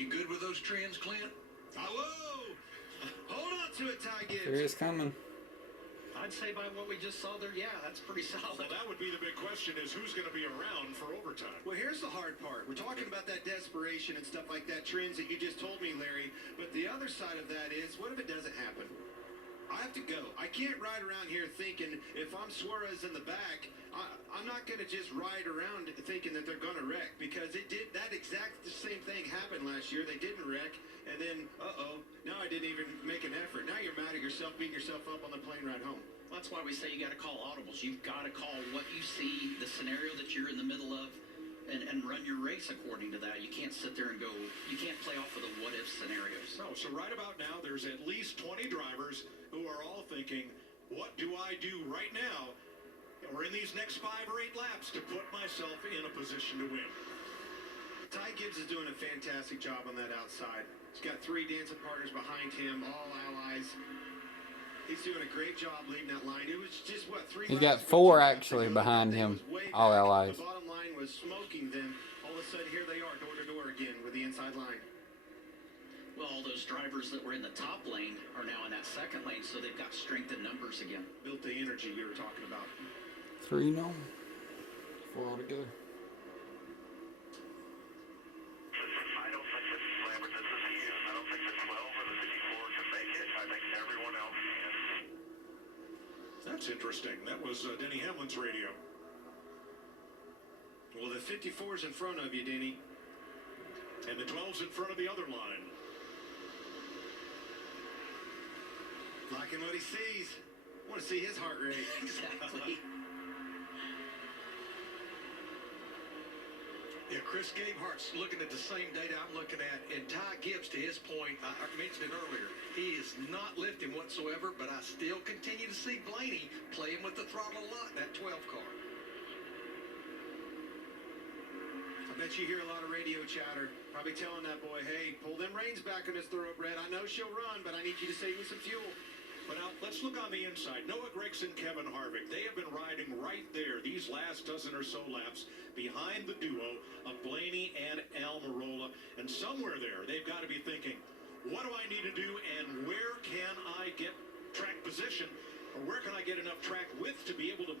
You good with those trends, Clint? Hello! Hold on to it, Ty Gibbs. Here he is coming. I'd say by what we just saw there, yeah, that's pretty solid. Well, that would be the big question is who's going to be around for overtime? Well, here's the hard part. We're talking about that desperation and stuff like that, trends that you just told me, Larry. But the other side of that is, what if it doesn't happen? I have to go. I can't ride around here thinking if I'm Suarez in the back, I'm not going to just ride around thinking that they're going to wreck, because it did that exact same thing happened last year. They didn't wreck, and then, now I didn't even make an effort. Now you're mad at yourself, beating yourself up on the plane ride home. Well, that's why we say you got to call audibles. You've got to call what you see, the scenario that you're in the middle of, and run your race according to that. You can't sit there and go, you can't play off of the what-if scenarios. No, so right about now, there's at least 20 drivers who are all thinking, what do I do right now, or in these next 5 or 8 laps, to put myself in a position to win? Ty Gibbs is doing a fantastic job on that outside. He's got 3 dancing partners behind him, all allies. He's doing a great job leading that line. It was just, what, 3 He's laps got 4 ago. actually behind him, Way all back. allies. The bottom line was smoking them. All of a sudden, here they are, door to door again with the inside line. Well, all those drivers that were in the top lane are now in that second lane, so they've got strength in numbers again. Built the energy you were talking about. 3 now. 4 altogether. I don't think this is Lambert, this is Ian. I don't think the 12 or the 54 can make it. I think everyone else can. That's interesting. That was Denny Hamlin's radio. Well, the 54's in front of you, Denny. And the 12's in front of the other line. Liking what he sees. I want to see his heart rate. Exactly. Yeah, Chris Gabehart's looking at the same data I'm looking at, and Ty Gibbs, to his point, I mentioned it earlier, he is not lifting whatsoever, but I still continue to see Blaney playing with the throttle a lot in that 12 car. I bet you hear a lot of radio chatter, probably telling that boy, hey, pull them reins back on this thoroughbred. I know she'll run, but I need you to save me some fuel. But now, let's look on the inside. Noah Gragson, Kevin Harvick, they have been riding right there these last dozen or so laps behind the duo of Blaney and Almirola. And somewhere there, they've got to be thinking, what do I need to do, and where can I get track position, or where can I get enough track width to be able to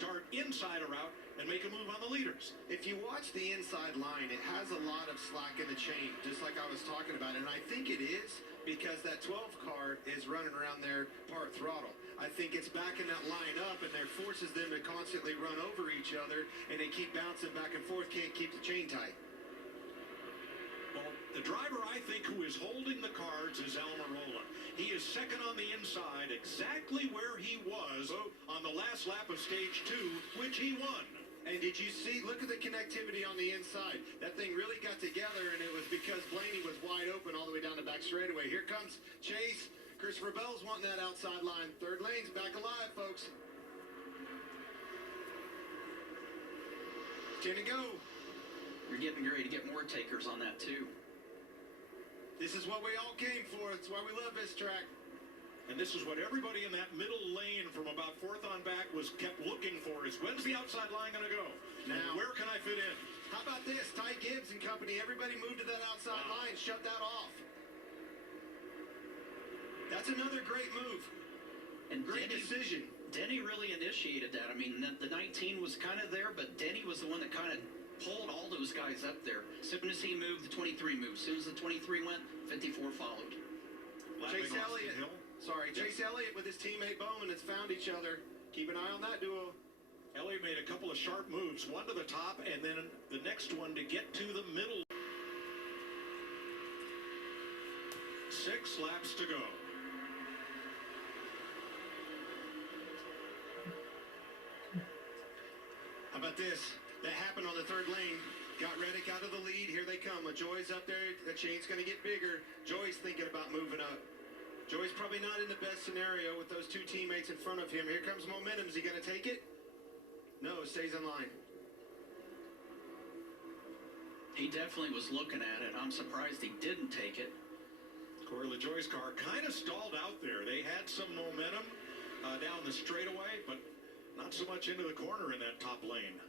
dart inside a route and make a move on the leaders? If you watch the inside line, it has a lot of slack in the chain, just like I was talking about. And I think it is because that 12 car is running around there part throttle. I think it's backing that line up, and it forces them to constantly run over each other, and they keep bouncing back and forth, can't keep the chain tight. Well, the driver, I think, who is holding the cards is Almirola. He is second on the inside, exactly where he was on the last lap of stage 2, which he won. And did you see, look at the connectivity on the inside. That thing really got together, and it was because Blaney was wide open all the way down the back straightaway. Here comes Chase. Christopher Bell's wanting that outside line. Third lane's back alive, folks. 10 to go. You're getting ready to get more takers on that, too. This is what we all came for. It's why we love this track. And this is what everybody in that middle lane from about 4th on back was kept looking for, is when's the outside line going to go? Now, where can I fit in? How about this? Ty Gibbs and company, everybody moved to that outside line. Shut that off. That's another great move. And Great decision. Denny really initiated that. I mean, the 19 was kind of there, but Denny was the one that kind of pulled all those guys up there. As soon as he moved, the 23 moved. As soon as the 23 went, 54 followed. Chase Elliott. Chase Elliott with his teammate Bowman has found each other. Keep an eye on that duo. Elliott made a couple of sharp moves, one to the top and then the next one to get to the middle. 6 laps to go. How about this? That happened on the 3rd lane. Got Reddick out of the lead. Here they come. Joy's up there. The chain's going to get bigger. Joy's thinking about moving up. Joy's probably not in the best scenario with those 2 teammates in front of him. Here comes momentum. Is he going to take it? No, stays in line. He definitely was looking at it. I'm surprised he didn't take it. Corey LaJoie's car kind of stalled out there. They had some momentum down the straightaway, but not so much into the corner in that top lane.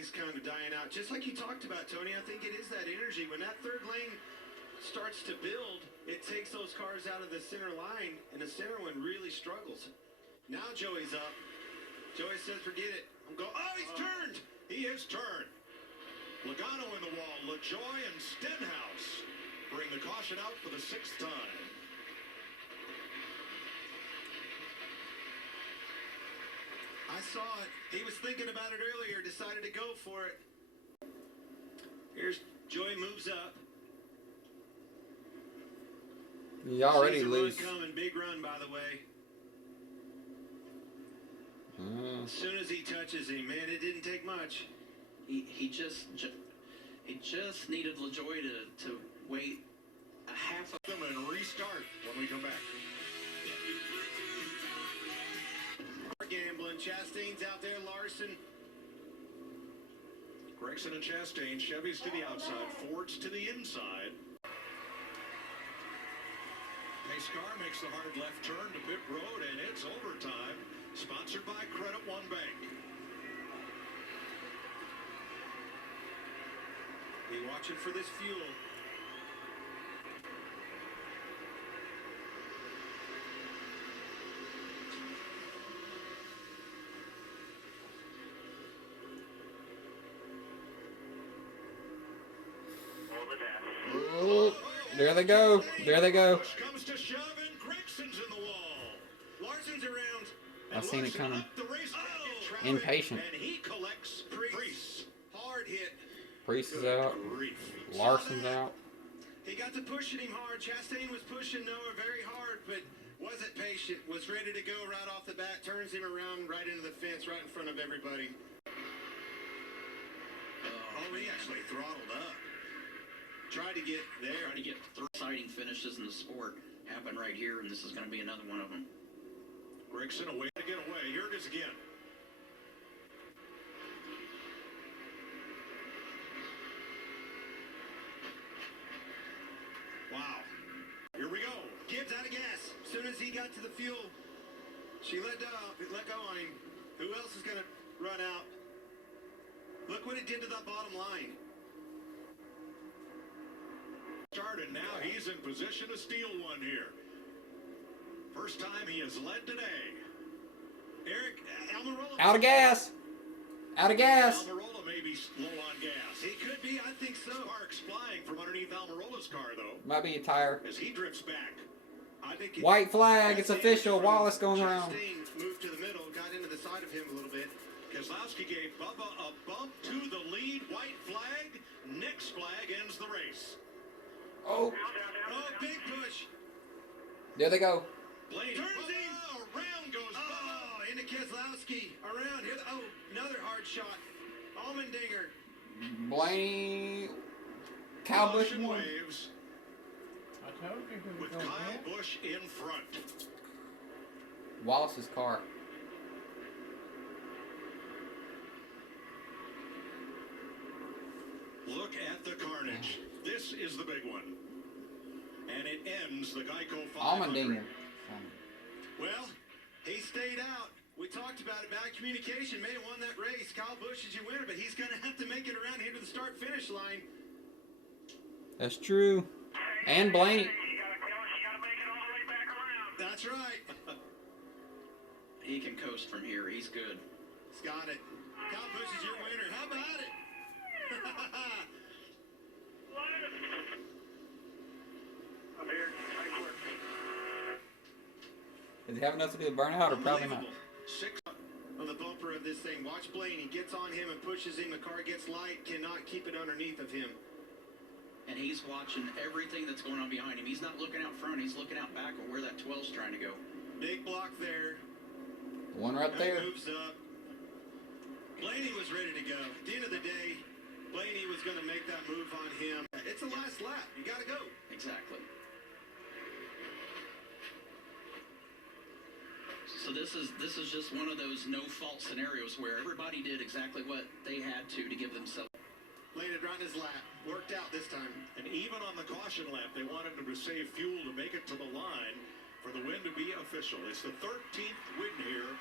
lane's kind of dying out. Just like you talked about, Tony, I think it is that energy. When that third lane starts to build, it takes those cars out of the center line, and the center one really struggles. Now Joey's up. Joey says, forget it. I'm going, oh, he's turned. He is turned. Logano in the wall. LaJoy and Stenhouse bring the caution out for the 6th time. I saw it. He was thinking about it earlier, decided to go for it. Here's Joey moves up. You already Sees the lose. run coming, big run, by the way. As soon as he touches him, man, it didn't take much. He just needed LaJoy to wait a half a Them and restart when we come back. Gambling. Chastain's out there, Larson. Gregson and Chastain, Chevys to the outside, Fords to the inside. Pace car makes the hard left turn to pit road, and it's overtime. Sponsored by Credit One Bank. Be watching for this fuel. Hold it at. Oh, there they go. There they go. Push comes to shove, and Gregson's in the wall. Larson's around. I seen it Larson coming. up the racetrack in traffic, Impatient. And he collects Priest. Hard hit. Priest is out. Grief. Larson's out. He got to pushing him hard. Chastain was pushing Noah very hard, but wasn't patient. Was ready to go right off the bat. Turns him around right into the fence, right in front of everybody. Oh, he actually throttled up. Tried to get there. trying to get 3 exciting finishes in the sport happen right here, and this is going to be another one of them. Gregson away to get away. Here it is again. Wow. Here we go. Gibbs out of gas. As soon as he got to the fuel, she let go on him. Who else is going to run out? Look what it did to that bottom line. Started now. He's in position to steal one here. First time he has led today. Eric Almirola. Out of gas. Out of gas. Almirola may be low on gas. He could be. I think so. Sparks flying from underneath Almirola's car, though, Might be a tire. as he drifts back. I think it, White flag. It's Chastain official. from Wallace going around. Chastain moved to the middle, got into the side of him a little bit. Keselowski gave Bubba a bump to the lead. White flag. Next flag ends the race. Oh, Oh, big push. there they go. Blaney. Turns Bubba, him. around goes Bubba. Oh, into Keselowski. Around here. Oh, another hard shot. Allmendinger. Blaney. Kyle Busch Caution won. waves I told you who with was going Kyle to Busch in front. Wallace's car. Look at the carnage. This is the big one. And it ends the Geico 500. Allmendinger. Well, he stayed out. We talked about it. Bad communication. May have won that race. Kyle Busch is your winner, but he's going to have to make it around here to the start-finish line. That's true. And Blaney. You gotta make it all the way back around. That's right. He can coast from here. He's good. He's got it. Kyle Busch is your winner. How about it? I'm here. Nice work. Does he have enough to do a burnout or probably not? Unbelievable. 6 On the bumper of this thing. Watch Blaney. Gets on him and pushes him. The car gets light. Cannot keep it underneath of him. And he's watching everything that's going on behind him. He's not looking out front. He's looking out back on where that 12's trying to go. Big block there. One right Now there. moves up. Blaney was ready to go. At the end of the day, Blaney was going to make that move on him. It's the last lap. You got to go. Exactly. So this is just one of those no-fault scenarios where everybody did exactly what they had to give themselves. Landed right in his lap. Worked out this time. And even on the caution lap, they wanted him to save fuel to make it to the line for the win to be official. It's the 13th win here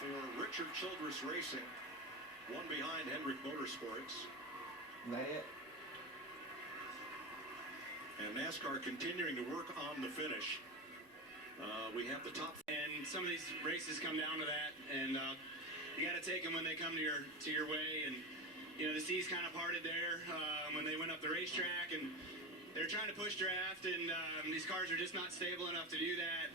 for Richard Childress Racing. one behind Hendrick Motorsports. Is that it? And NASCAR continuing to work on the finish. We have the top. And some of these races come down to that, and you got to take them when they come to your way. And you know, the seas kind of parted there when they went up the racetrack, and they're trying to push draft, and these cars are just not stable enough to do that.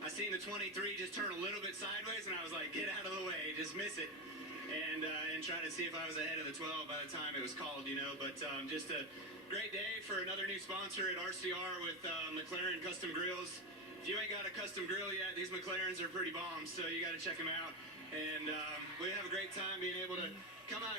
I seen the 23 just turn a little bit sideways, and I was like, get out of the way, just miss it. And try to see if I was ahead of the 12 by the time it was called, you know. But just a great day for another new sponsor at RCR with McLaren Custom Grills. If you ain't got a custom grill yet, these McLarens are pretty bomb, so you got to check them out. And we have a great time being able to come out here.